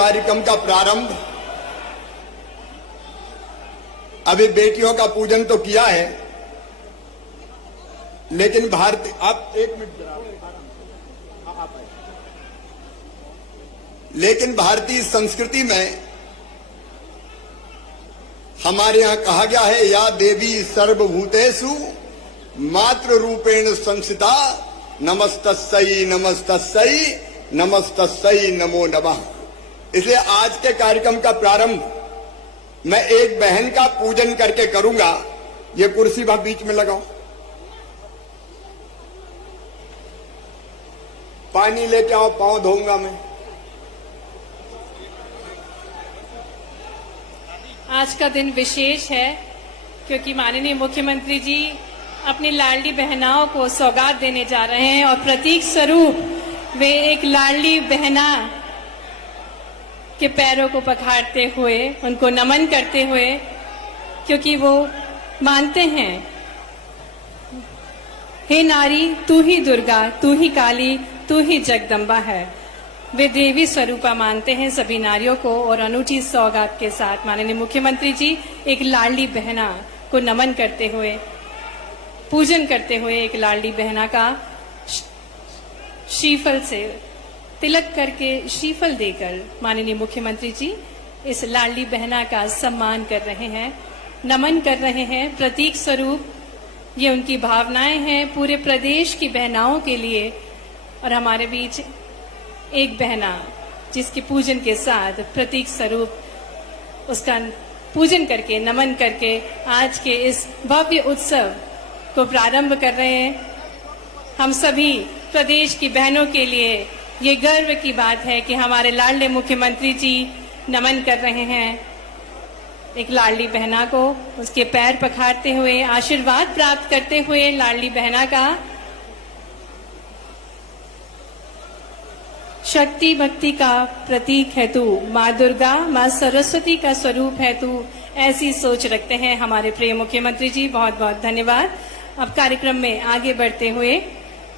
कार्यक्रम का प्रारंभ अभी बेटियों का पूजन तो किया है, लेकिन भारतीय आप एक मिनट लेकिन भारतीय संस्कृति में हमारे यहां कहा गया है, या देवी सर्वभूतेषु मातृ रूपेण संस्थिता नमस्तस्यै नमस्तस्यै नमस्तस्यै नमो नमः। इसलिए आज के कार्यक्रम का प्रारंभ मैं एक बहन का पूजन करके करूंगा। ये कुर्सी वहां बीच में लगाओ, पानी लेके आओ, पांव धोऊंगा मैं। आज का दिन विशेष है क्योंकि माननीय मुख्यमंत्री जी अपनी लाडली बहनाओं को सौगात देने जा रहे हैं और प्रतीक स्वरूप वे एक लाडली बहना के पैरों को पखारते हुए उनको नमन करते हुए, क्योंकि वो मानते हैं हे नारी तू ही दुर्गा, तू ही काली, तू ही जगदम्बा है। वे देवी स्वरूपा मानते हैं सभी नारियों को और अनूठी सौगात के साथ माननीय मुख्यमंत्री जी एक लाडली बहना को नमन करते हुए, पूजन करते हुए एक लाडली बहना का श्रीफल से तिलक करके श्रीफल देकर माननीय मुख्यमंत्री जी इस लाडली बहना का सम्मान कर रहे हैं, नमन कर रहे हैं। प्रतीक स्वरूप ये उनकी भावनाएं हैं पूरे प्रदेश की बहनाओं के लिए। और हमारे बीच एक बहना जिसके पूजन के साथ प्रतीक स्वरूप उसका पूजन करके, नमन करके आज के इस भव्य उत्सव को प्रारंभ कर रहे हैं। हम सभी प्रदेश की बहनों के लिए ये गर्व की बात है कि हमारे लाडले मुख्यमंत्री जी नमन कर रहे हैं एक लाडली बहना को, उसके पैर पखारते हुए, आशीर्वाद प्राप्त करते हुए। लाडली बहना का शक्ति भक्ति का प्रतीक है तू, माँ दुर्गा, माँ सरस्वती का स्वरूप है तू, ऐसी सोच रखते हैं हमारे प्रिय मुख्यमंत्री जी। बहुत बहुत धन्यवाद। अब कार्यक्रम में आगे बढ़ते हुए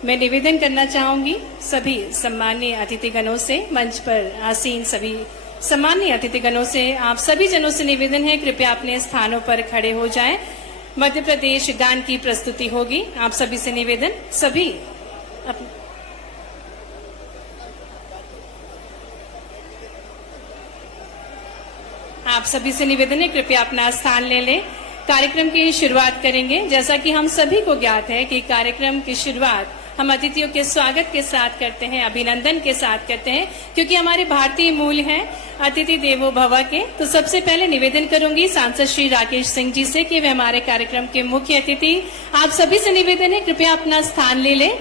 मैं निवेदन करना चाहूंगी सभी सम्माननीय अतिथिगणों से, मंच पर आसीन सभी सम्माननीय अतिथिगणों से, आप सभी जनों से निवेदन है कृपया अपने स्थानों पर खड़े हो जाएं। मध्य प्रदेश गान की प्रस्तुति होगी। आप सभी से निवेदन, सभी आप सभी से निवेदन है कृपया अपना स्थान ले लें। कार्यक्रम की शुरुआत करेंगे। जैसा कि हम सभी को ज्ञात है कि कार्यक्रम की शुरुआत हम अतिथियों के स्वागत के साथ करते हैं, अभिनंदन के साथ करते हैं, क्योंकि हमारे भारतीय मूल हैं अतिथि देवो भव के। तो सबसे पहले निवेदन करूंगी सांसद श्री राकेश सिंह जी से कि वे हमारे कार्यक्रम के मुख्य अतिथि। आप सभी से निवेदन है कृपया अपना स्थान ले लें।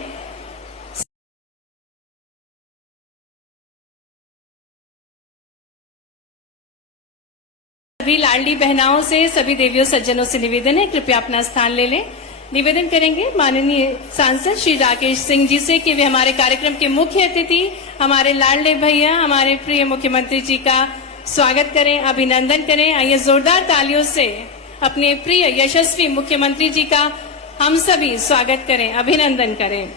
सभी लाडली बहनाओं से, सभी देवियों सज्जनों से निवेदन है कृपया अपना स्थान ले लें। निवेदन करेंगे माननीय सांसद श्री राकेश सिंह जी से कि वे हमारे कार्यक्रम के मुख्य अतिथि हमारे लाडले भैया, हमारे प्रिय मुख्यमंत्री जी का स्वागत करें, अभिनंदन करें। आइए जोरदार तालियों से अपने प्रिय यशस्वी मुख्यमंत्री जी का हम सभी स्वागत करें, अभिनंदन करें।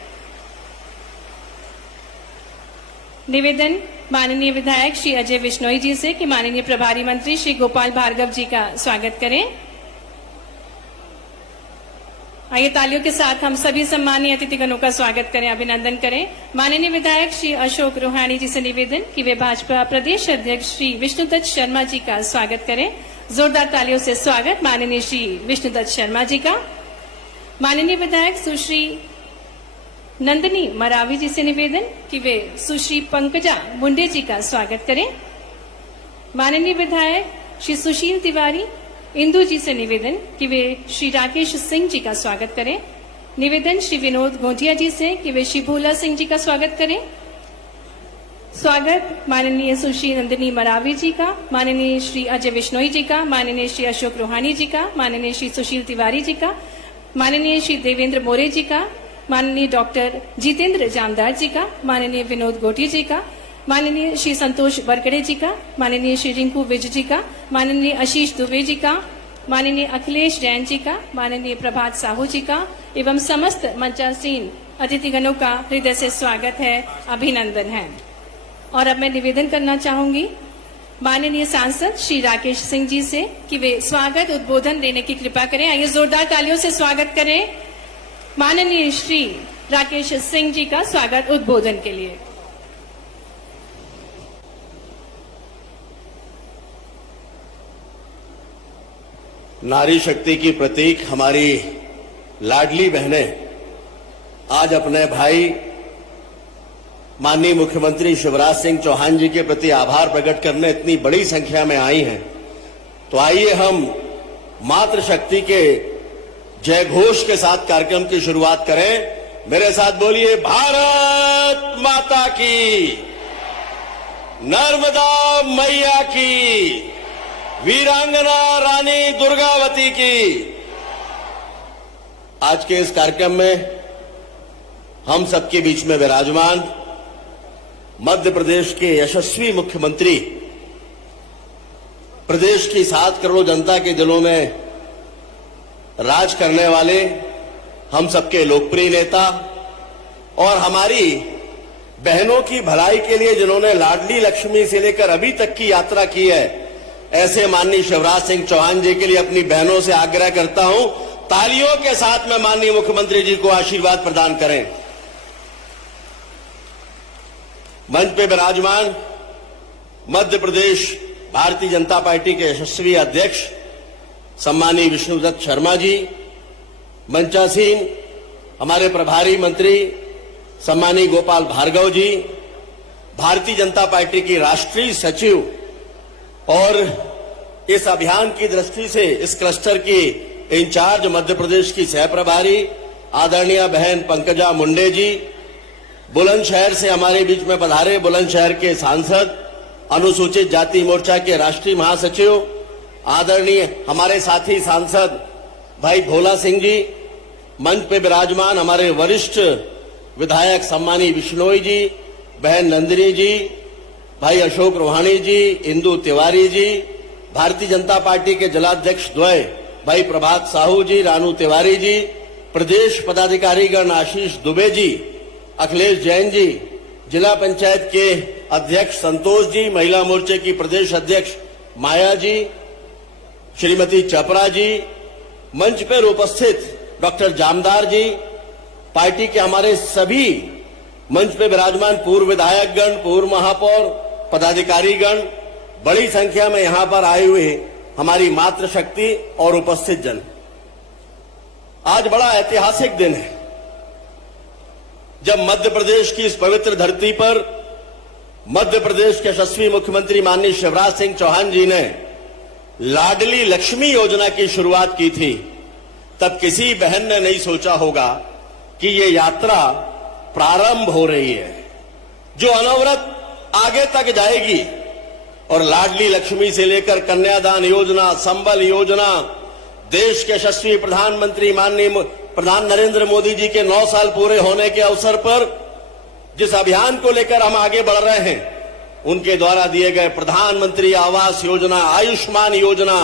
निवेदन माननीय विधायक श्री अजय विश्नोई जी से कि माननीय प्रभारी मंत्री श्री गोपाल भार्गव जी का स्वागत करें। आइए तालियों के साथ हम सभी सम्मानीय अतिथिगणों का स्वागत करें, अभिनंदन करें। माननीय विधायक श्री अशोक रोहानी जी से निवेदन कि वे भाजपा प्रदेश अध्यक्ष श्री विष्णुदत्त शर्मा जी का स्वागत करें। जोरदार तालियों से स्वागत माननीय श्री विष्णुदत्त शर्मा जी का। माननीय विधायक सुश्री नंदिनी मरावी जी से निवेदन कि वे सुश्री पंकजा मुंडे जी का स्वागत करें। माननीय विधायक श्री सुशील तिवारी इंदु जी से निवेदन कि वे श्री राकेश सिंह जी का स्वागत करें। निवेदन श्री विनोद गोंठिया जी से कि वे श्री भोला सिंह जी का स्वागत करें। स्वागत माननीय सुश्री नंदिनी मरावी जी का, माननीय श्री अजय विश्नोई जी का, माननीय श्री अशोक रोहानी जी का, माननीय श्री सुशील तिवारी जी का, माननीय श्री देवेंद्र मोरे जी का, माननीय डॉक्टर जितेंद्र जामदार जी का, माननीय विनोद गोटी जी का, माननीय श्री संतोष बरकड़े जी का, माननीय श्री रिंकू विज जी का, माननीय आशीष दुबे जी का, माननीय अखिलेश जैन जी का, माननीय प्रभात साहू जी का एवं समस्त मंचासीन अतिथिगणों का हृदय से स्वागत है, अभिनंदन है। और अब मैं निवेदन करना चाहूंगी माननीय सांसद श्री राकेश सिंह जी से कि वे स्वागत उद्बोधन देने की कृपा करें। आइए जोरदार तालियों से स्वागत करें माननीय श्री राकेश सिंह जी का स्वागत उद्बोधन के लिए। नारी शक्ति की प्रतीक हमारी लाडली बहनें आज अपने भाई माननीय मुख्यमंत्री शिवराज सिंह चौहान जी के प्रति आभार प्रकट करने इतनी बड़ी संख्या में आई हैं। तो आइए हम मातृशक्ति के जय घोष के साथ कार्यक्रम की शुरुआत करें। मेरे साथ बोलिए, भारत माता की, नर्मदा मैया की, वीरांगना रानी दुर्गावती की। आज के इस कार्यक्रम में हम सबके बीच में विराजमान मध्य प्रदेश के यशस्वी मुख्यमंत्री, प्रदेश की 7 करोड़ जनता के दिलों में राज करने वाले हम सबके लोकप्रिय नेता और हमारी बहनों की भलाई के लिए जिन्होंने लाडली लक्ष्मी से लेकर अभी तक की यात्रा की है, ऐसे माननीय शिवराज सिंह चौहान जी के लिए अपनी बहनों से आग्रह करता हूं, तालियों के साथ में माननीय मुख्यमंत्री जी को आशीर्वाद प्रदान करें। मंच पे विराजमान मध्य प्रदेश भारतीय जनता पार्टी के यशस्वी अध्यक्ष सम्मानीय विष्णुदत्त शर्मा जी, मंचासीन हमारे प्रभारी मंत्री सम्मानीय गोपाल भार्गव जी, भारतीय जनता पार्टी की राष्ट्रीय सचिव और इस अभियान की दृष्टि से इस क्लस्टर की इंचार्ज मध्य प्रदेश की सह प्रभारी आदरणीय बहन पंकजा मुंडे जी, बुलंदशहर से हमारे बीच में पधारे बुलंदशहर के सांसद, अनुसूचित जाति मोर्चा के राष्ट्रीय महासचिव आदरणीय हमारे साथी सांसद भाई भोला सिंह जी, मंच पे विराजमान हमारे वरिष्ठ विधायक सम्मानीय बिश्नोई जी, बहन नंदिनी जी, भाई अशोक रोहाणी जी, इंदु तिवारी जी, भारतीय जनता पार्टी के जिलाध्यक्ष द्वय भाई प्रभात साहू जी, रानू तिवारी जी, प्रदेश पदाधिकारीगण आशीष दुबे जी, अखिलेश जैन जी, जिला पंचायत के अध्यक्ष संतोष जी, महिला मोर्चे की प्रदेश अध्यक्ष माया जी, श्रीमती चपरा जी, मंच पर उपस्थित डॉक्टर जामदार जी, पार्टी के हमारे सभी मंच पे विराजमान पूर्व विधायकगण, पूर्व महापौर, पदाधिकारीगण, बड़ी संख्या में यहां पर आए हुए हमारी मातृशक्ति और उपस्थित जन। आज बड़ा ऐतिहासिक दिन है जब मध्य प्रदेश की इस पवित्र धरती पर मध्य प्रदेश के यशस्वी मुख्यमंत्री माननीय शिवराज सिंह चौहान जी ने लाडली लक्ष्मी योजना की शुरुआत की थी। तब किसी बहन ने नहीं सोचा होगा कि ये यात्रा प्रारंभ हो रही है जो अनवरत आगे तक जाएगी और लाडली लक्ष्मी से लेकर कन्यादान योजना, संबल योजना, देश के यशस्वी प्रधानमंत्री माननीय प्रधान नरेंद्र मोदी जी के 9 साल पूरे होने के अवसर पर जिस अभियान को लेकर हम आगे बढ़ रहे हैं, उनके द्वारा दिए गए प्रधानमंत्री आवास योजना, आयुष्मान योजना,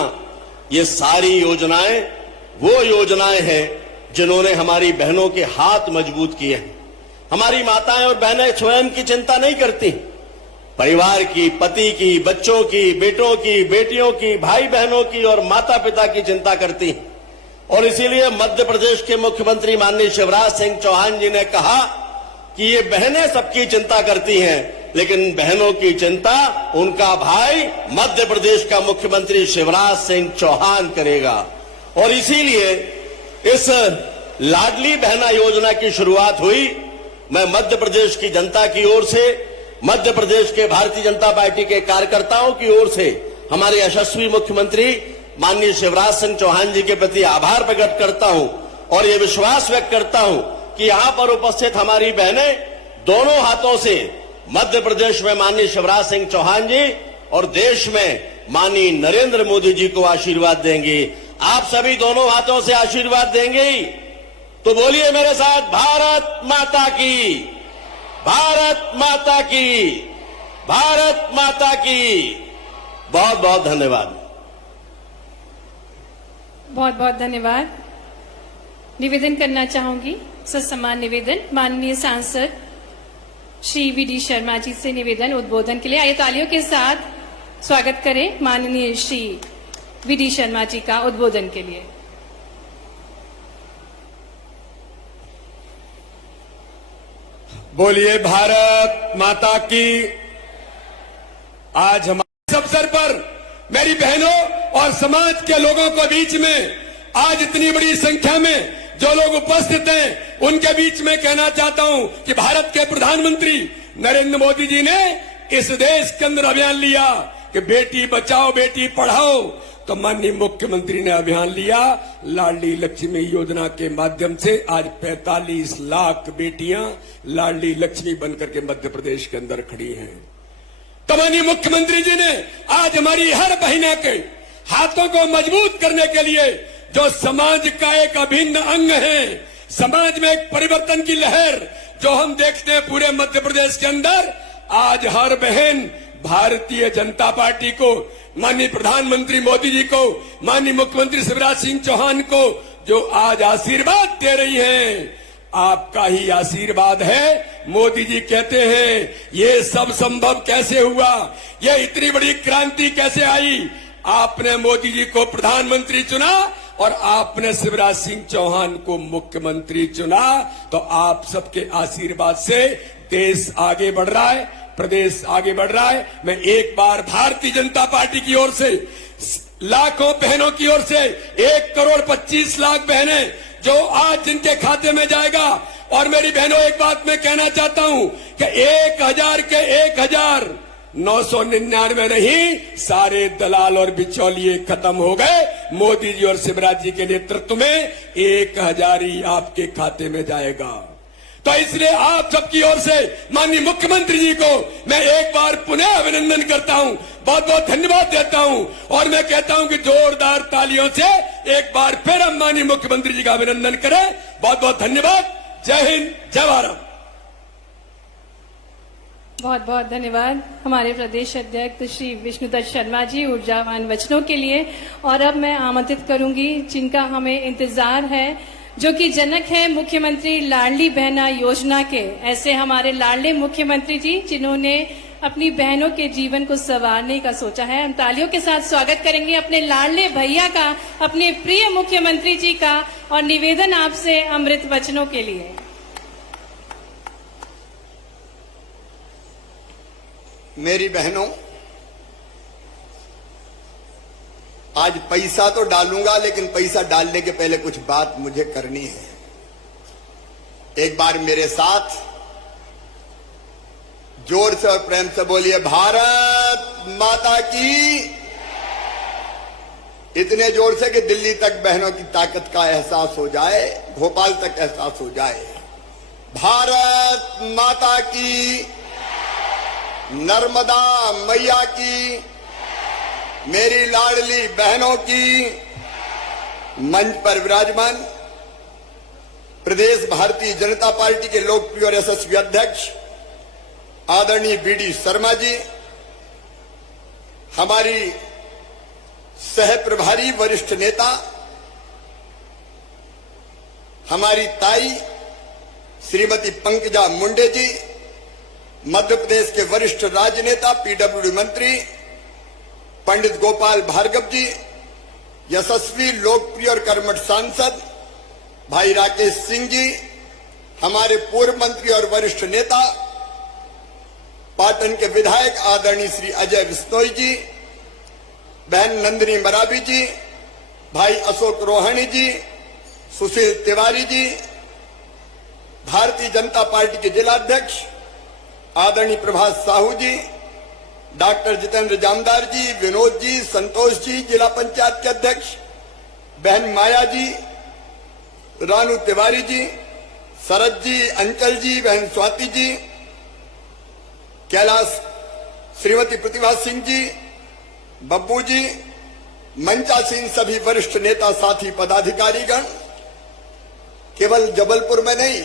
ये सारी योजनाएं वो योजनाएं हैं जिन्होंने हमारी बहनों के हाथ मजबूत किए हैं। हमारी माताएं और बहनें स्वयं की चिंता नहीं करती, परिवार की, पति की, बच्चों की, बेटों की, बेटियों की, भाई बहनों की और माता पिता की चिंता करती हैं। और इसीलिए मध्य प्रदेश के मुख्यमंत्री माननीय शिवराज सिंह चौहान जी ने कहा कि ये बहनें सबकी चिंता करती हैं, लेकिन बहनों की चिंता उनका भाई मध्य प्रदेश का मुख्यमंत्री शिवराज सिंह चौहान करेगा। और इसीलिए इस लाडली बहना योजना की शुरुआत हुई। मैं मध्य प्रदेश की जनता की ओर से, मध्य प्रदेश के भारतीय जनता पार्टी के कार्यकर्ताओं की ओर से हमारे यशस्वी मुख्यमंत्री माननीय शिवराज सिंह चौहान जी के प्रति आभार प्रकट करता हूं और ये विश्वास व्यक्त करता हूं कि यहां पर उपस्थित हमारी बहनें दोनों हाथों से मध्य प्रदेश में माननीय शिवराज सिंह चौहान जी और देश में माननीय नरेंद्र मोदी जी को आशीर्वाद देंगी। आप सभी दोनों हाथों से आशीर्वाद देंगे ही तो बोलिए मेरे साथ, भारत माता की, भारत माता की, भारत माता की। बहुत बहुत धन्यवाद। बहुत बहुत धन्यवाद। निवेदन करना चाहूंगी, ससम्मान निवेदन माननीय सांसद श्री वी डी शर्मा जी से निवेदन उद्बोधन के लिए। आइए तालियों के साथ स्वागत करें माननीय श्री वी.डी. शर्मा जी का उद्बोधन के लिए। बोलिए भारत माता की। आज हमारे इस अवसर पर मेरी बहनों और समाज के लोगों के बीच में आज इतनी बड़ी संख्या में जो लोग उपस्थित हैं उनके बीच में कहना चाहता हूं कि भारत के प्रधानमंत्री नरेंद्र मोदी जी ने इस देश के अंदर अभियान लिया कि बेटी बचाओ बेटी पढ़ाओ, तो माननीय मुख्यमंत्री ने अभियान लिया लाडली लक्ष्मी योजना के माध्यम से आज 45 लाख बेटियां लाडली लक्ष्मी बनकर के मध्य प्रदेश के अंदर खड़ी हैं। तो माननीय मुख्यमंत्री जी ने आज हमारी हर बहिना के हाथों को मजबूत करने के लिए जो समाज का एक अभिन्न अंग है, समाज में एक परिवर्तन की लहर जो हम देखते हैं पूरे मध्य प्रदेश के अंदर, आज हर बहन भारतीय जनता पार्टी को, माननीय प्रधानमंत्री मोदी जी को, माननीय मुख्यमंत्री शिवराज सिंह चौहान को जो आज आशीर्वाद दे रही हैं, आपका ही आशीर्वाद है। मोदी जी कहते हैं ये सब संभव कैसे हुआ, ये इतनी बड़ी क्रांति कैसे आई। आपने मोदी जी को प्रधानमंत्री चुना और आपने शिवराज सिंह चौहान को मुख्यमंत्री चुना, तो आप सबके आशीर्वाद से देश आगे बढ़ रहा है, प्रदेश आगे बढ़ रहा है। मैं एक बार भारतीय जनता पार्टी की ओर से लाखों बहनों की ओर से 1,25,00,000 बहनें जो आज जिनके खाते में जाएगा, और मेरी बहनों एक बात मैं कहना चाहता हूं कि 1,000 के 1,999 नहीं, सारे दलाल और बिचौलिए खत्म हो गए। मोदी जी और शिवराज जी के नेतृत्व में 1,000 ही आपके खाते में जाएगा। तो इसलिए आप सबकी ओर से माननीय मुख्यमंत्री जी को मैं एक बार पुनः अभिनंदन करता हूं, बहुत बहुत धन्यवाद देता हूं, और मैं कहता हूं कि जोरदार तालियों से एक बार फिर हम माननीय मुख्यमंत्री जी का अभिनंदन करें। बहुत बहुत धन्यवाद। जय हिंद, जय भारत। बहुत बहुत धन्यवाद हमारे प्रदेश अध्यक्ष श्री विष्णुदत्त शर्मा जी ऊर्जावान वचनों के लिए। और अब मैं आमंत्रित करूंगी जिनका हमें इंतजार है, जो कि जनक है मुख्यमंत्री लाडली बहना योजना के, ऐसे हमारे लाडले मुख्यमंत्री जी जिन्होंने अपनी बहनों के जीवन को संवारने का सोचा है। हम तालियों के साथ स्वागत करेंगे अपने लाडले भैया का, अपने प्रिय मुख्यमंत्री जी का, और निवेदन आपसे अमृत वचनों के लिए। मेरी बहनों, आज पैसा तो डालूंगा, लेकिन पैसा डालने के पहले कुछ बात मुझे करनी है। एक बार मेरे साथ जोर से और प्रेम से बोलिए भारत माता की। इतने जोर से कि दिल्ली तक बहनों की ताकत का एहसास हो जाए, भोपाल तक एहसास हो जाए। भारत माता की, नर्मदा मैया की, मेरी लाडली बहनों की। मंच पर विराजमान प्रदेश भारतीय जनता पार्टी के लोकप्रिय और यशस्वी अध्यक्ष आदरणीय वी.डी. शर्मा जी, हमारी सह प्रभारी वरिष्ठ नेता हमारी ताई श्रीमती पंकजा मुंडे जी, मध्य प्रदेश के वरिष्ठ राजनेता पीडब्ल्यूडी मंत्री पंडित गोपाल भार्गव जी, यशस्वी लोकप्रिय और कर्मठ सांसद भाई राकेश सिंह जी, हमारे पूर्व मंत्री और वरिष्ठ नेता पाटन के विधायक आदरणीय श्री अजय बिश्नोई जी, बहन नंदिनी मरावी जी, भाई अशोक रोहाणी जी, सुशील तिवारी जी, भारतीय जनता पार्टी के जिलाध्यक्ष आदरणीय प्रभात साहू जी, डॉक्टर जितेंद्र जामदार जी, विनोद जी, संतोष जी, जिला पंचायत के अध्यक्ष बहन माया जी, रानू तिवारी जी, शरद जी, अंचल जी, बहन स्वाति जी, कैलाश श्रीमती प्रतिभा सिंह जी, बब्बू जी, मंचासीन सभी वरिष्ठ नेता साथी पदाधिकारीगण, केवल जबलपुर में नहीं,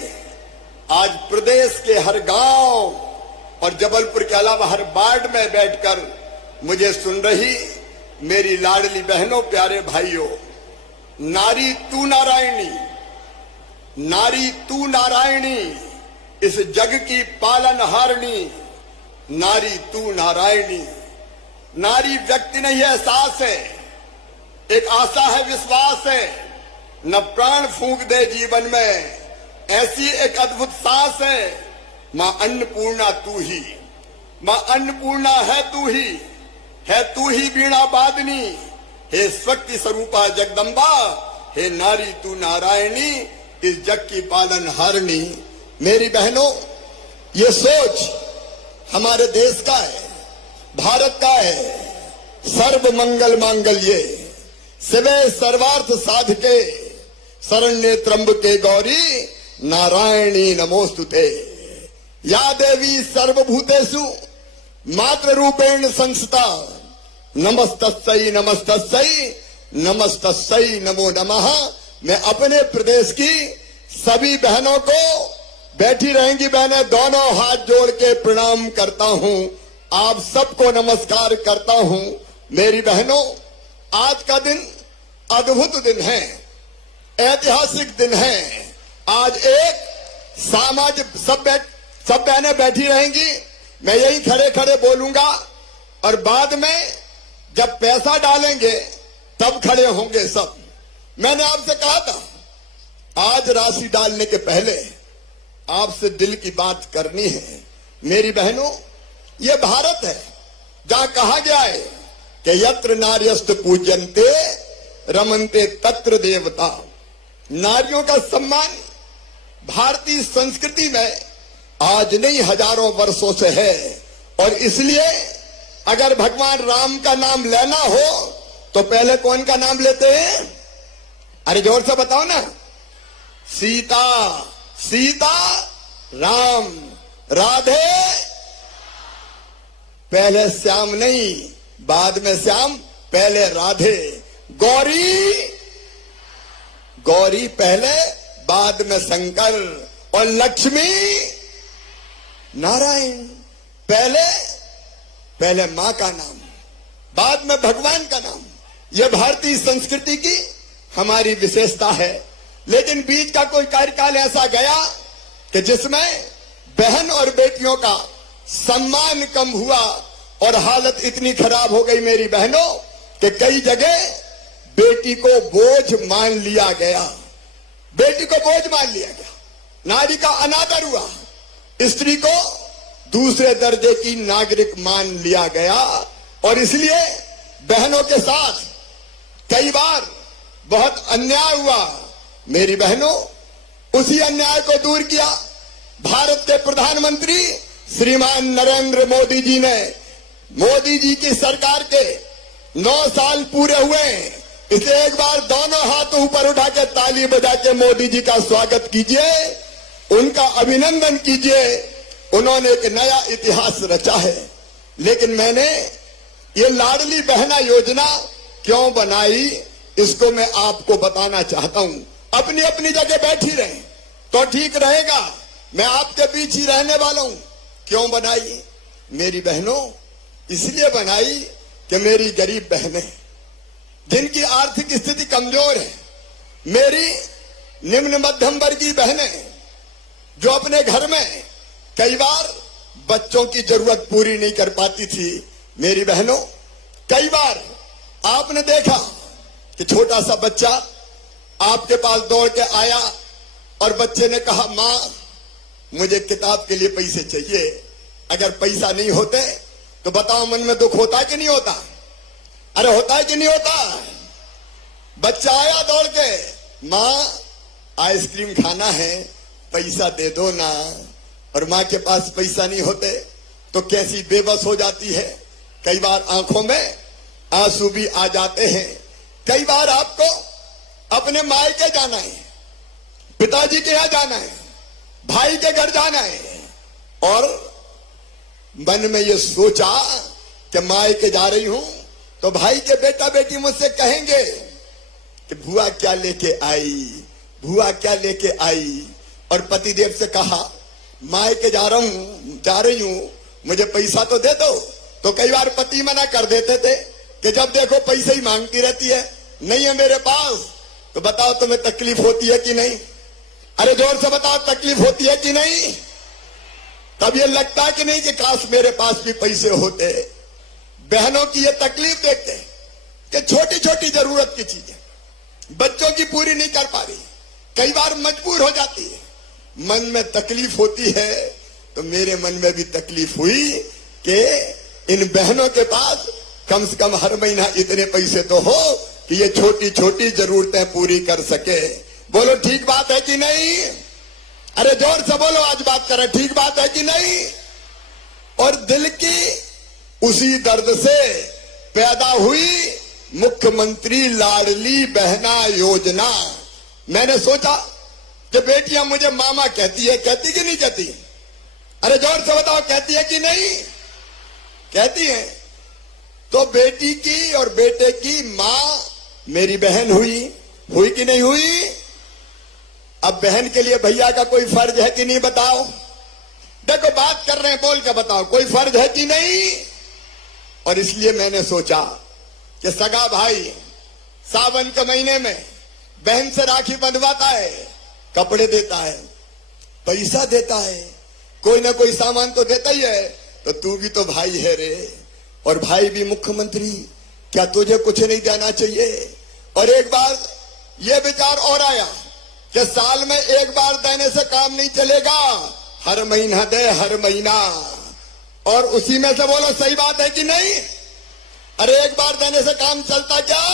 आज प्रदेश के हर गांव और जबलपुर के अलावा हर वार्ड में बैठकर मुझे सुन रही मेरी लाडली बहनों, प्यारे भाइयों, नारी तू नारायणी, नारी तू नारायणी, इस जग की पालनहारिणी, नारी तू नारायणी। नारी व्यक्ति नहीं है, एहसास है, एक आशा है, विश्वास है, न प्राण फूंक दे जीवन में, ऐसी एक अद्भुत सांस है। मां अन्नपूर्णा तू ही, मां अन्नपूर्णा है तू ही वीणा वादनी, हे शक्ति स्वरूपा जगदम्बा, हे नारी तू नारायणी, इस जग की पालन हारणी। मेरी बहनों, ये सोच हमारे देश का है, भारत का है। सर्व मंगल मांगल्ये शिवे सर्वार्थ साधके, शरण्ये त्र्यंबके गौरी, नारायणी नमोस्तुते। या देवी सर्वभूतेषु मात्र रूपेण संस्थिता, नमस्तस्यै नमस्तस्यै नमस्तस्यै नमो नमः। मैं अपने प्रदेश की सभी बहनों को, बैठी रहेंगी बहनें, दोनों हाथ जोड़ के प्रणाम करता हूं। आप सबको नमस्कार करता हूं। मेरी बहनों, आज का दिन अद्भुत दिन है, ऐतिहासिक दिन है। आज एक सामाजिक सब बहनें बैठी रहेंगी, मैं यही खड़े खड़े बोलूंगा, और बाद में जब पैसा डालेंगे तब खड़े होंगे सब। मैंने आपसे कहा था, आज राशि डालने के पहले आपसे दिल की बात करनी है। मेरी बहनों, ये भारत है जहां कहा गया है कि यत्र नार्यस्त पूज्यन्ते रमन्ते तत्र देवता। नारियों का सम्मान भारतीय संस्कृति में आज नहीं, हजारों वर्षों से है। और इसलिए अगर भगवान राम का नाम लेना हो तो पहले कौन का नाम लेते हैं? अरे जोर से बताओ ना। सीता, सीता, राम, राधे, पहले श्याम नहीं, बाद में श्याम, पहले राधे। गौरी, गौरी पहले, बाद में शंकर। और लक्ष्मी नारायण, पहले मां का नाम, बाद में भगवान का नाम। यह भारतीय संस्कृति की हमारी विशेषता है। लेकिन बीच का कोई कार्यकाल ऐसा गया कि जिसमें बहन और बेटियों का सम्मान कम हुआ और हालत इतनी खराब हो गई मेरी बहनों कि कई जगह बेटी को बोझ मान लिया गया, बेटी को बोझ मान लिया गया, नारी का अनादर हुआ, स्त्री को दूसरे दर्जे की नागरिक मान लिया गया। और इसलिए बहनों के साथ कई बार बहुत अन्याय हुआ। मेरी बहनों, उसी अन्याय को दूर किया भारत के प्रधानमंत्री श्रीमान नरेंद्र मोदी जी ने। मोदी जी की सरकार के 9 साल पूरे हुए, इसलिए एक बार दोनों हाथ ऊपर उठा के ताली बजा के मोदी जी का स्वागत कीजिए, उनका अभिनंदन कीजिए। उन्होंने एक नया इतिहास रचा है। लेकिन मैंने ये लाडली बहना योजना क्यों बनाई, इसको मैं आपको बताना चाहता हूं। अपनी अपनी जगह बैठी रहे तो ठीक रहेगा, मैं आपके बीच ही रहने वाला हूं। क्यों बनाई मेरी बहनों? इसलिए बनाई कि मेरी गरीब बहनें जिनकी आर्थिक स्थिति कमजोर है, मेरी निम्न मध्यम वर्गीय बहनें जो अपने घर में कई बार बच्चों की जरूरत पूरी नहीं कर पाती थी। मेरी बहनों, कई बार आपने देखा कि छोटा सा बच्चा आपके पास दौड़ के आया और बच्चे ने कहा, मां मुझे किताब के लिए पैसे चाहिए। अगर पैसा नहीं होते तो बताओ मन में दुख होता है कि नहीं होता? अरे होता है कि नहीं होता? बच्चा आया दौड़ के, मां आइसक्रीम खाना है, पैसा दे दो ना। और मां के पास पैसा नहीं होते तो कैसी बेबस हो जाती है। कई बार आंखों में आंसू भी आ जाते हैं। कई बार आपको अपने मायके जाना है, पिताजी के यहां जाना है, भाई के घर जाना है, और मन में ये सोचा कि मायके जा रही हूं तो भाई के बेटा बेटी मुझसे कहेंगे कि बुआ क्या लेके आई, बुआ क्या लेके आई। और पतिदेव से कहा, मायके जा रही हूं, मुझे पैसा तो दे दो। तो कई बार पति मना कर देते थे कि जब देखो पैसे ही मांगती रहती है, नहीं है मेरे पास। तो बताओ तुम्हें तकलीफ होती है कि नहीं? अरे जोर से बताओ, तकलीफ होती है कि नहीं? तब ये लगता कि नहीं कि काश मेरे पास भी पैसे होते। बहनों की ये तकलीफ देखते हैं कि छोटी छोटी जरूरत की चीजें बच्चों की पूरी नहीं कर पा रही, कई बार मजबूर हो जाती है, मन में तकलीफ होती है। तो मेरे मन में भी तकलीफ हुई कि इन बहनों के पास कम से कम हर महीना इतने पैसे तो हो कि ये छोटी छोटी जरूरतें पूरी कर सके। बोलो ठीक बात है कि नहीं? अरे जोर से बोलो, आज बात करें, ठीक बात है कि नहीं? और दिल की उसी दर्द से पैदा हुई मुख्यमंत्री लाडली बहना योजना। मैंने सोचा कि बेटियां मुझे मामा कहती है, कहती कि नहीं कहती? अरे जोर से बताओ, कहती है कि नहीं? कहती है। तो बेटी की और बेटे की मां मेरी बहन हुई कि नहीं हुई? अब बहन के लिए भैया का कोई फर्ज है कि नहीं बताओ? देखो बात कर रहे हैं, बोल के बताओ, कोई फर्ज है कि नहीं? और इसलिए मैंने सोचा कि सगा भाई सावन के महीने में बहन से राखी बंधवाता है, कपड़े देता है, पैसा देता है, कोई ना कोई सामान तो देता ही है। तो तू भी तो भाई है रे, और भाई भी मुख्यमंत्री, क्या तुझे कुछ नहीं देना चाहिए? और एक बार यह विचार और आया कि साल में एक बार देने से काम नहीं चलेगा, हर महीना दे, हर महीना। और उसी में से बोलो सही बात है कि नहीं? अरे एक बार देने से काम चलता क्या?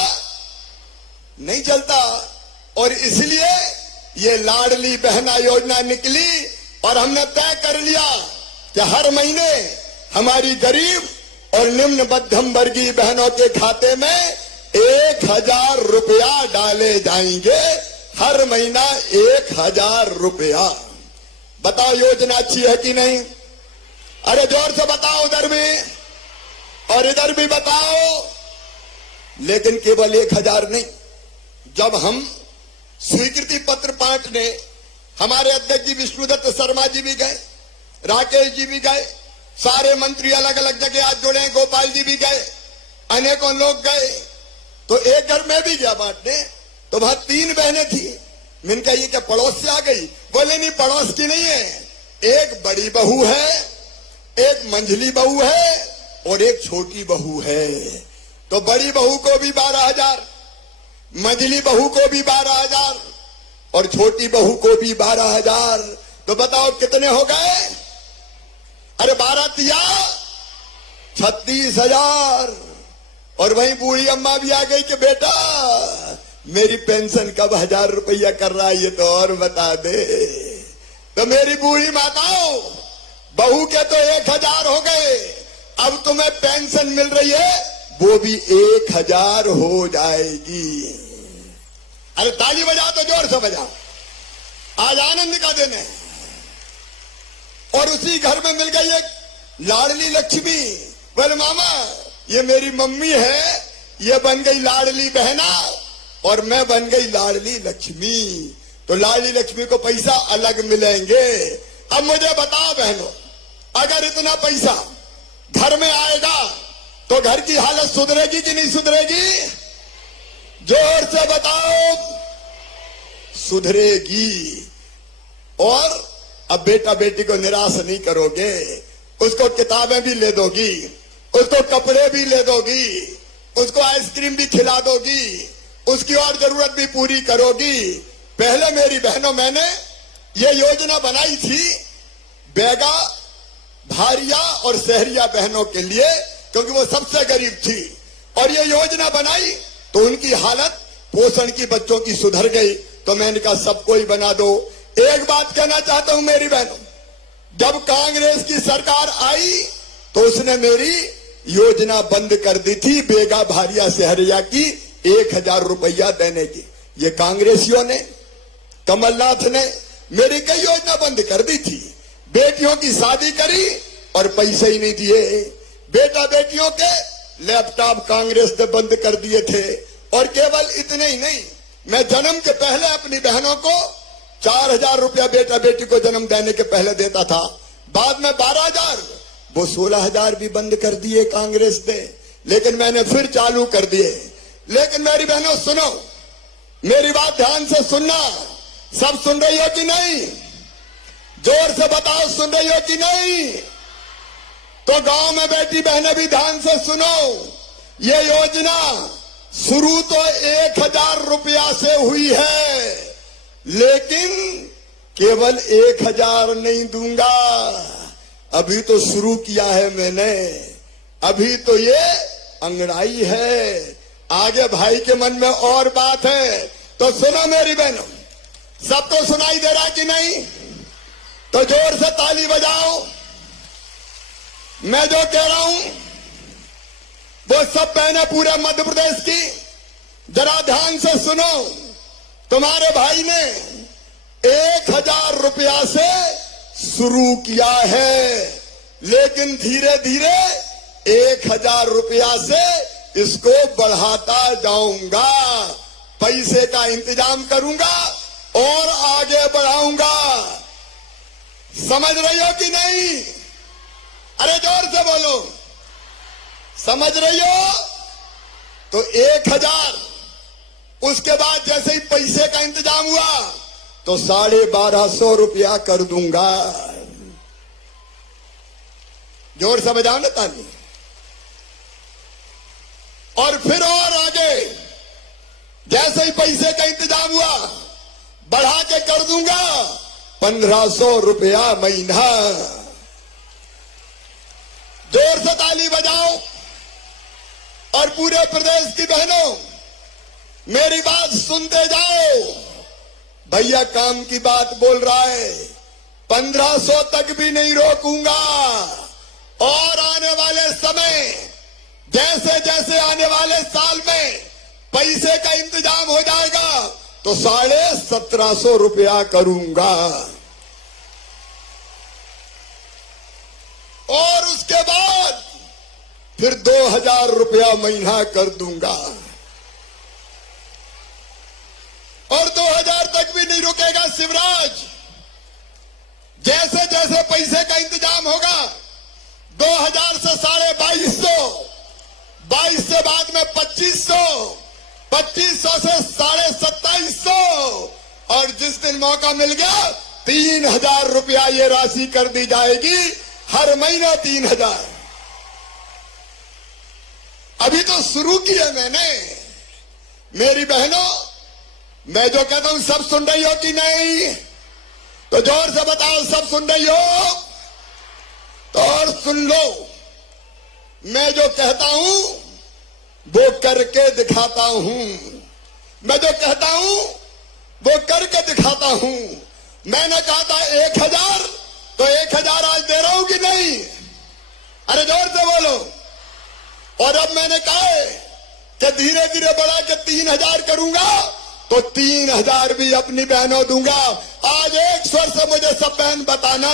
नहीं चलता। और इसलिए ये लाडली बहना योजना निकली और हमने तय कर लिया कि हर महीने हमारी गरीब और निम्न मध्यम वर्गीय बहनों के खाते में 1000 रुपया डाले जाएंगे, हर महीना 1000 रुपया। बताओ योजना अच्छी है कि नहीं? अरे जोर से बताओ, उधर भी और इधर भी बताओ। लेकिन केवल 1000 नहीं, जब हम स्वीकृति पत्र बांटने हमारे अध्यक्ष जी विष्णुदत्त शर्मा जी भी गए, राकेश जी भी गए, सारे मंत्री अलग अलग जगह आज जुड़े, गोपाल जी भी गए, अनेकों लोग गए। तो एक घर में भी गया बांटने, तो वहां 3 बहनें थी। मैंने कहा ये क्या पड़ोस से आ गई? बोले नहीं, पड़ोस की नहीं है, एक बड़ी बहू है, एक मंझली बहू है और एक छोटी बहू है। तो बड़ी बहू को भी 12,000, मंझली बहू को भी 12,000 और छोटी बहू को भी 12,000। तो बताओ कितने हो गए? अरे 12 तिया 36,000। और वहीं बूढ़ी अम्मा भी आ गई कि बेटा मेरी पेंशन कब 1000 रुपया कर रहा है, ये तो और बता दे। तो मेरी बूढ़ी माताओं, बहू के तो 1000 हो गए, अब तुम्हें पेंशन मिल रही है वो भी 1000 हो जाएगी। अरे ताली बजाओ तो जोर से बजाओ, आज आनंद का दिन है। और उसी घर में मिल गई एक लाडली लक्ष्मी। बोले मामा ये मेरी मम्मी है, ये बन गई लाडली बहना और मैं बन गई लाडली लक्ष्मी। तो लाडली लक्ष्मी को पैसा अलग मिलेंगे। अब मुझे बताओ बहनों, अगर इतना पैसा घर में आएगा तो घर की हालत सुधरेगी कि नहीं सुधरेगी? जोर से बताओ, सुधरेगी। और अब बेटा बेटी को निराश नहीं करोगे, उसको किताबें भी ले दोगी, उसको कपड़े भी ले दोगी, उसको आइसक्रीम भी खिला दोगी, उसकी और जरूरत भी पूरी करोगी। पहले मेरी बहनों मैंने ये योजना बनाई थी बेगा, भारिया और शहरिया बहनों के लिए, क्योंकि वो सबसे गरीब थी। और ये योजना बनाई तो उनकी हालत पोषण की बच्चों की सुधर गई। तो मैंने कहा सबको ही बना दो। एक बात कहना चाहता हूं मेरी बहनों, जब कांग्रेस की सरकार आई तो उसने मेरी योजना बंद कर दी थी बेगा, भारिया, शहरिया की 1000 रुपया देने की। ये कांग्रेसियों ने, कमलनाथ ने मेरी कई योजना बंद कर दी थी। बेटियों की शादी करी और पैसे ही नहीं दिए। बेटा बेटियों के लैपटॉप कांग्रेस ने बंद कर दिए थे। और केवल इतने ही नहीं, मैं जन्म के पहले अपनी बहनों को 4000 रुपया बेटा बेटी को जन्म देने के पहले देता था, बाद में 12,000, वो 16,000 भी बंद कर दिए कांग्रेस ने, लेकिन मैंने फिर चालू कर दिए। लेकिन मेरी बहनों सुनो, मेरी बात ध्यान से सुनना। सब सुन रही हो कि नहीं? जोर से बताओ सुन रही हो कि नहीं? तो गांव में बैठी बहनें भी ध्यान से सुनो, ये योजना शुरू तो 1000 रुपया से हुई है, लेकिन केवल 1000 नहीं दूंगा। अभी तो शुरू किया है मैंने, अभी तो ये अंगड़ाई है, आगे भाई के मन में और बात है। तो सुनो मेरी बहनों, सबको सुनाई दे रहा कि नहीं? तो जोर से ताली बजाओ। मैं जो कह रहा हूं वो सब बहनें पूरे मध्य प्रदेश की जरा ध्यान से सुनो। तुम्हारे भाई ने 1000 रुपया से शुरू किया है, लेकिन धीरे धीरे 1000 रुपया से इसको बढ़ाता जाऊंगा, पैसे का इंतजाम करूंगा और आगे बढ़ाऊंगा। समझ रही हो कि नहीं? अरे जोर से बोलो, समझ रही हो? तो 1000, उसके बाद जैसे ही पैसे का इंतजाम हुआ तो 1250 रुपया कर दूंगा। जोर से बजाओ ना ताली। और फिर और आगे जैसे ही पैसे का इंतजाम हुआ बढ़ा के कर दूंगा 1500 रुपया महीना। जोर से ताली बजाओ। और पूरे प्रदेश की बहनों मेरी बात सुनते जाओ। भैया काम की बात बोल रहा है, 1500 तक भी नहीं रोकूंगा। और आने वाले समय, जैसे जैसे आने वाले साल में पैसे का इंतजाम हो जाएगा तो 1750 रुपया करूंगा। और उसके बाद फिर 2000 रुपया महीना कर दूंगा। और 2000 तक भी नहीं रुकेगा शिवराज। जैसे जैसे पैसे का इंतजाम होगा 2000 से 2250, 22 से बाद में 2500, 2500 से 2750, और जिस दिन मौका मिल गया 3000 रुपया ये राशि कर दी जाएगी, हर महीना 3000। अभी तो शुरू किया मैंने। मेरी बहनों, मैं जो कहता हूं सब सुन रही हो कि नहीं? तो जोर से बताओ, सब सुन रही हो? तो और सुन लो, मैं जो कहता हूं वो करके दिखाता हूं। मैं जो कहता हूं वो करके दिखाता हूं। मैंने कहा था 1000, तो 1000 आज दे रहा हूं कि नहीं? अरे जोर से बोलो। और अब मैंने कहा है कि धीरे धीरे बढ़ा के 3000 करूंगा, तो 3000 भी अपनी बहनों दूंगा। आज एक स्वर से मुझे सब बहन बताना,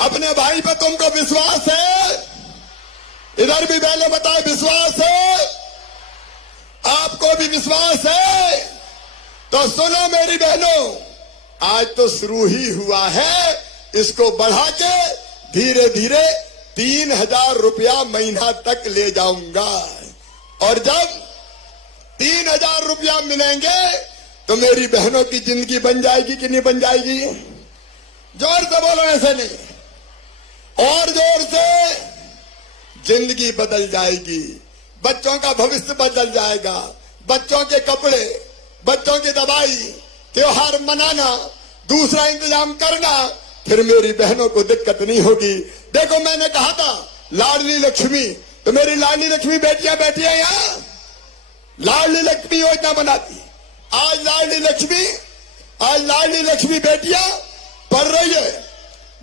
अपने भाई पे तुमको विश्वास है? इधर भी बहने बताए विश्वास है? आपको भी विश्वास है? तो सुनो मेरी बहनों, आज तो शुरू ही हुआ है, इसको बढ़ा के धीरे धीरे 3000 रुपया महीना तक ले जाऊंगा। और जब 3000 रुपया मिलेंगे तो मेरी बहनों की जिंदगी बन जाएगी कि नहीं बन जाएगी? जोर से बोलो, ऐसे नहीं, और जोर से। जिंदगी बदल जाएगी, बच्चों का भविष्य बदल जाएगा। बच्चों के कपड़े, बच्चों की दवाई, त्योहार मनाना, दूसरा इंतजाम करना, फिर मेरी बहनों को दिक्कत नहीं होगी। देखो मैंने कहा था लाडली लक्ष्मी, तो मेरी लाडली लक्ष्मी बेटियां बैठी है यहां, लाडली लक्ष्मी योजना बनाती। आज लाडली लक्ष्मी बेटियां पढ़ रही है,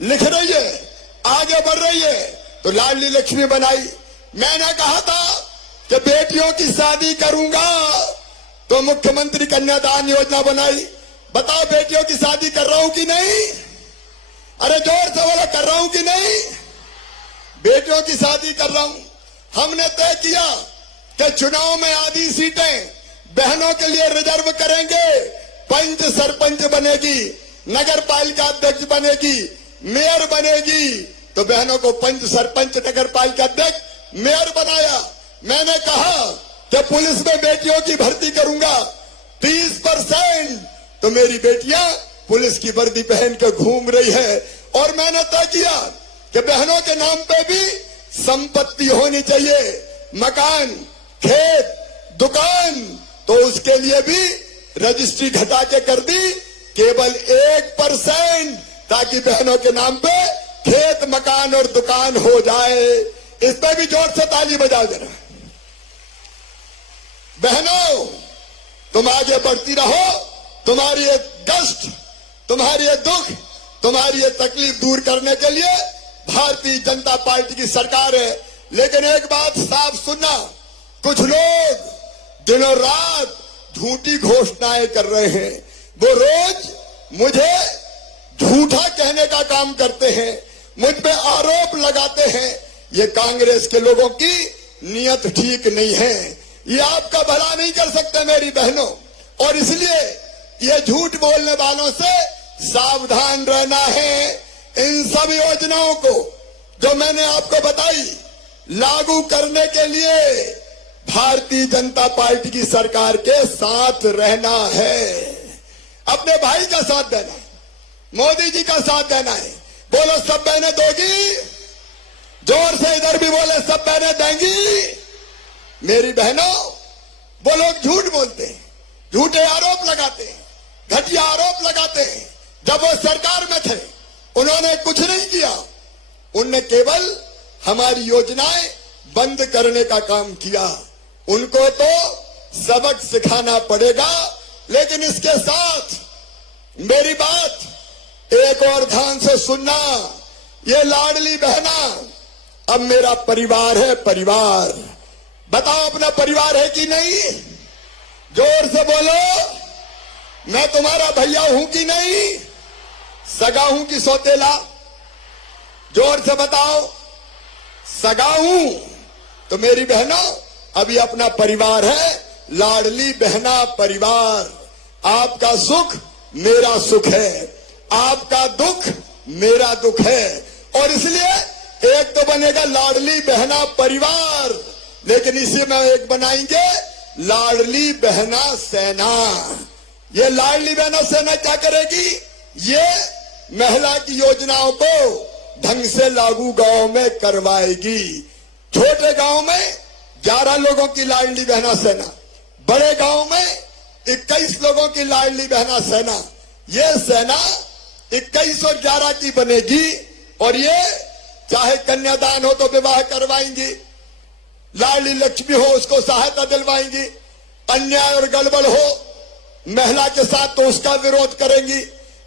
लिख रही है, आगे बढ़ रही है, तो लाडली लक्ष्मी बनाई। मैंने कहा था कि बेटियों की शादी करूंगा, तो मुख्यमंत्री कन्यादान योजना बनाई। बताओ बेटियों की शादी कर रहा हूं कि नहीं? अरे जोर से बोलो, कर रहा हूं कि नहीं? बेटियों की शादी कर रहा हूं। हमने तय किया कि चुनाव में आधी सीटें बहनों के लिए रिजर्व करेंगे। पंच सरपंच बनेगी, नगर पालिका अध्यक्ष बनेगी, मेयर बनेगी, तो बहनों को पंच सरपंच नगर पालिका अध्यक्ष मेयर बनाया। मैंने कहा कि पुलिस में बेटियों की भर्ती करूंगा 30%, तो मेरी बेटियां पुलिस की वर्दी पहन के घूम रही है। और मैंने तय किया कि बहनों के नाम पे भी संपत्ति होनी चाहिए, मकान, खेत, दुकान, तो उसके लिए भी रजिस्ट्री घटा के कर दी केवल 1%, ताकि बहनों के नाम पे खेत, मकान और दुकान हो जाए। इस पे भी जोर से ताली बजाओ जरा। बहनों, तुम आगे बढ़ती रहो, तुम्हारी ये कष्ट, तुम्हारी ये दुख, तुम्हारी ये तकलीफ दूर करने के लिए भारतीय जनता पार्टी की सरकार है। लेकिन एक बात साफ सुनना, कुछ लोग दिनों रात झूठी घोषणाएं कर रहे हैं, वो रोज मुझे झूठा कहने का काम करते हैं, मुझ पे आरोप लगाते हैं। ये कांग्रेस के लोगों की नीयत ठीक नहीं है, ये आपका भला नहीं कर सकते मेरी बहनों, और इसलिए ये झूठ बोलने वालों से सावधान रहना है। इन सब योजनाओं को जो मैंने आपको बताई लागू करने के लिए भारतीय जनता पार्टी की सरकार के साथ रहना है, अपने भाई का साथ देना है, मोदी जी का साथ देना है। बोलो सब बहनें दोगी? जोर से इधर भी बोले सब बहनें देंगी? मेरी बहनों, वो लोग झूठ बोलते हैं, झूठे आरोप लगाते हैं, घटिया आरोप लगाते हैं। जब वो सरकार में थे उन्होंने कुछ नहीं किया, उनने केवल हमारी योजनाएं बंद करने का काम किया। उनको तो सबक सिखाना पड़ेगा। लेकिन इसके साथ मेरी बात एक और ध्यान से सुनना, ये लाडली बहना अब मेरा परिवार है। परिवार, बताओ अपना परिवार है कि नहीं? जोर से बोलो, मैं तुम्हारा भैया हूं कि नहीं? सगा हूं कि सौतेला? जोर से बताओ। सगा हूं तो मेरी बहनों अभी अपना परिवार है, लाडली बहना परिवार। आपका सुख मेरा सुख है, आपका दुख मेरा दुख है, और इसलिए एक तो बनेगा लाडली बहना परिवार, लेकिन इसी में एक बनाएंगे लाडली बहना सेना। ये लाडली बहना सेना क्या करेगी? ये महिला की योजनाओं को ढंग से लागू गांव में करवाएगी। छोटे गांव में 11 लोगों की लाडली बहना सेना, बड़े गांव में 21 लोगों की लाडली बहना सेना। ये सेना 21 और 11 की बनेगी, और ये चाहे कन्यादान हो तो विवाह करवाएंगी, लाडली लक्ष्मी हो उसको सहायता दिलवाएंगी, अन्याय और गड़बड़ हो महिला के साथ तो उसका विरोध करेंगी,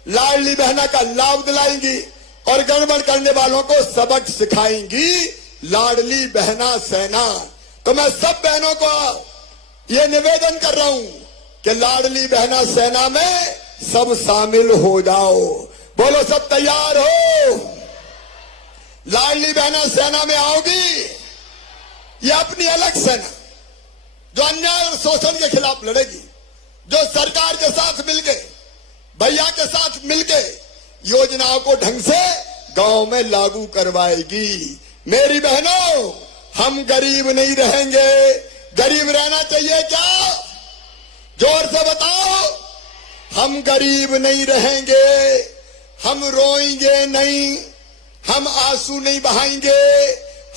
लाडली बहना का लाभ दिलाएंगी, और गड़बड़ करने वालों को सबक सिखाएंगी लाडली बहना सेना। तो मैं सब बहनों को ये निवेदन कर रहा हूं कि लाडली बहना सेना में सब शामिल हो जाओ। बोलो सब तैयार हो? लाडली बहना सेना में आओगी? ये अपनी अलग सेना जो अन्याय और शोषण के खिलाफ लड़ेगी, जो सरकार के साथ मिलके, भैया के साथ मिलके योजनाओं को ढंग से गांव में लागू करवाएगी। मेरी बहनों, हम गरीब नहीं रहेंगे। गरीब रहना चाहिए क्या? जोर से बताओ। हम गरीब नहीं रहेंगे, हम रोएंगे नहीं, हम आंसू नहीं बहाएंगे,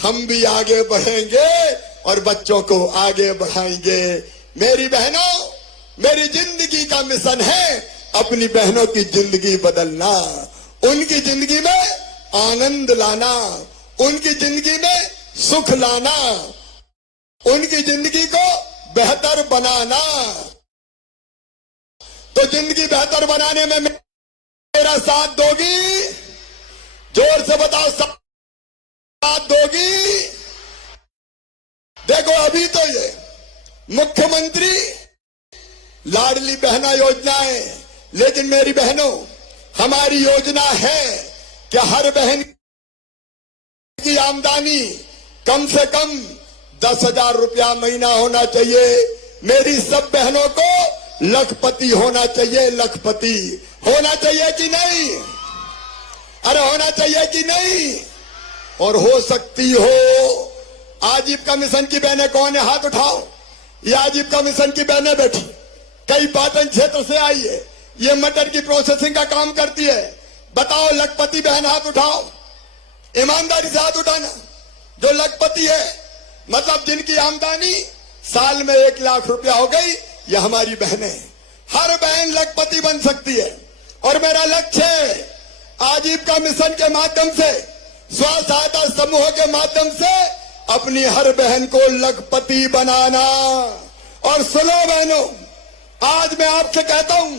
हम भी आगे बढ़ेंगे और बच्चों को आगे बढ़ाएंगे। मेरी बहनों, मेरी जिंदगी का मिशन है अपनी बहनों की जिंदगी बदलना, उनकी जिंदगी में आनंद लाना, उनकी जिंदगी में सुख लाना, उनकी जिंदगी को बेहतर बनाना। तो जिंदगी बेहतर बनाने में मेरा साथ दोगी? जोर से बताओ, साथ दोगी? देखो अभी तो ये मुख्यमंत्री लाडली बहना योजना है, लेकिन मेरी बहनों हमारी योजना है कि हर बहन की आमदनी कम से कम 10,000 रुपया महीना होना चाहिए। मेरी सब बहनों को लखपति होना चाहिए। लखपति होना चाहिए कि नहीं? अरे होना चाहिए कि नहीं? और हो सकती हो। आजीविका मिशन की बहनें कौन है? हाथ उठाओ। ये आजीविका मिशन की बहनें बैठी, कई पाटन क्षेत्र से आई है, ये मटर की प्रोसेसिंग का काम करती है। बताओ लखपति बहन हाथ उठाओ, ईमानदारी से हाथ उठाना। जो लखपति है, मतलब जिनकी आमदनी साल में 1 लाख रुपया हो गई, ये हमारी बहनें हैं। हर बहन लखपति बन सकती है। और मेरा लक्ष्य है आजीविका मिशन के माध्यम से, स्व सहायता समूह के माध्यम से अपनी हर बहन को लखपति बनाना। और सुनो बहनों, आज मैं आपसे कहता हूं,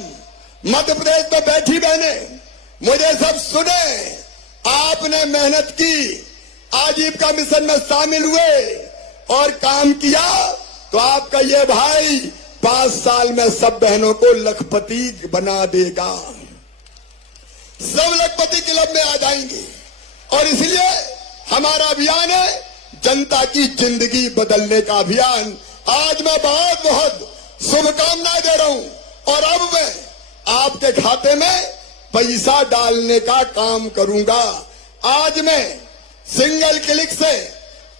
मध्य प्रदेश में बैठी बहनें, मुझे सब सुने, आपने मेहनत की, आजीविका मिशन में शामिल हुए और काम किया, तो आपका ये भाई 5 साल में सब बहनों को लखपति बना देगा। सब लखपति क्लब में आ जाएंगे। और इसलिए हमारा अभियान है जनता की जिंदगी बदलने का अभियान। आज मैं बहुत बहुत शुभकामनाएं दे रहा हूं। और अब मैं आपके खाते में पैसा डालने का काम करूंगा। आज मैं सिंगल क्लिक से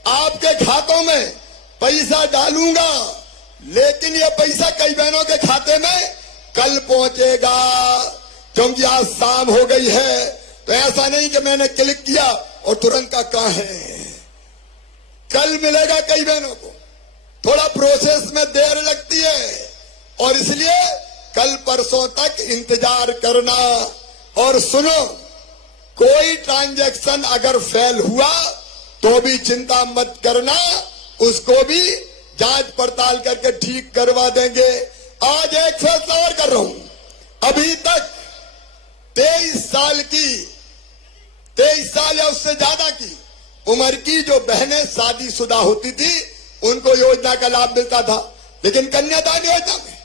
आपके खातों में पैसा डालूंगा, लेकिन ये पैसा कई बहनों के खाते में कल पहुंचेगा, क्योंकि आज शाम हो गई है। तो ऐसा नहीं कि मैंने क्लिक किया और तुरंत का कहां है, कल मिलेगा कई बहनों को। थोड़ा प्रोसेस में देर लगती है और इसलिए कल परसों तक इंतजार करना। और सुनो, कोई ट्रांजैक्शन अगर फेल हुआ तो भी चिंता मत करना, उसको भी जांच पड़ताल करके ठीक करवा देंगे। आज एक फैसला और कर रहा हूं, अभी तक 23 साल या उससे ज्यादा की उम्र की जो बहनें शादीशुदा होती थी उनको योजना का लाभ मिलता था, लेकिन कन्यादान योजना में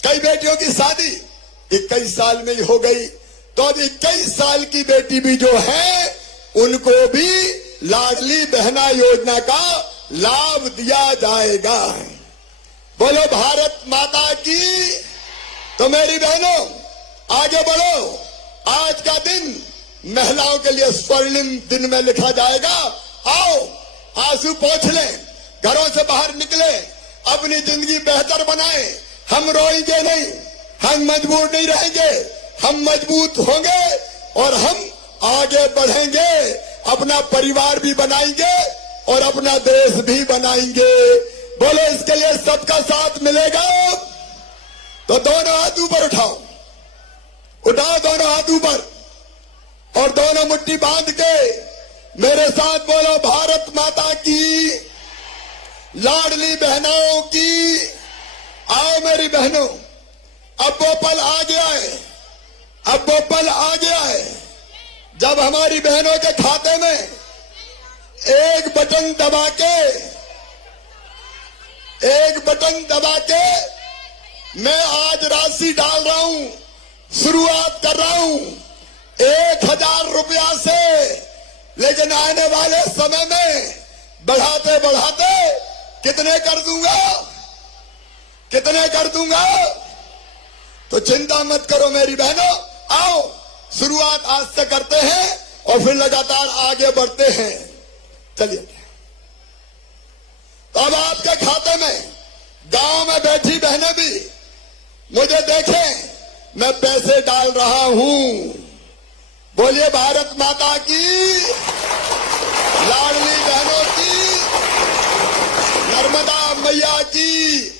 कई बेटियों की शादी 21 साल में ही हो गई। तो अब 21 साल की बेटी भी जो है उनको भी लाडली बहना योजना का लाभ दिया जाएगा। बोलो भारत माता की। तो मेरी बहनों, आगे बढ़ो। आज का दिन महिलाओं के लिए स्वर्णिम दिन में लिखा जाएगा। आओ आंसू पोंछ लें, घरों से बाहर निकले, अपनी जिंदगी बेहतर बनाएं। हम रोएंगे नहीं, हम मजबूर नहीं रहेंगे, हम मजबूत होंगे और हम आगे बढ़ेंगे, अपना परिवार भी बनाएंगे और अपना देश भी बनाएंगे। बोलो, इसके लिए सबका साथ मिलेगा। तो दोनों हाथ ऊपर उठाओ, उठाओ दोनों हाथ ऊपर और दोनों मुट्ठी बांध के मेरे साथ बोलो, भारत माता की, लाडली बहनों की। आओ मेरी बहनों, अब वो पल आ गया है, अब वो पल आ गया है जब हमारी बहनों के खाते में एक बटन दबा के मैं आज राशि डाल रहा हूं, शुरुआत कर रहा हूं 1000 रुपया से। लेकिन आने वाले समय में बढ़ाते बढ़ाते कितने कर दूंगा। तो चिंता मत करो मेरी बहनों, आओ शुरुआत आज से करते हैं और फिर लगातार आगे बढ़ते हैं। चलिए, तो अब आपके खाते में गांव में बैठी बहनें भी मुझे देखें, मैं पैसे डाल रहा हूं। बोलिए भारत माता की, लाडली बहनों की, नर्मदा मैया की।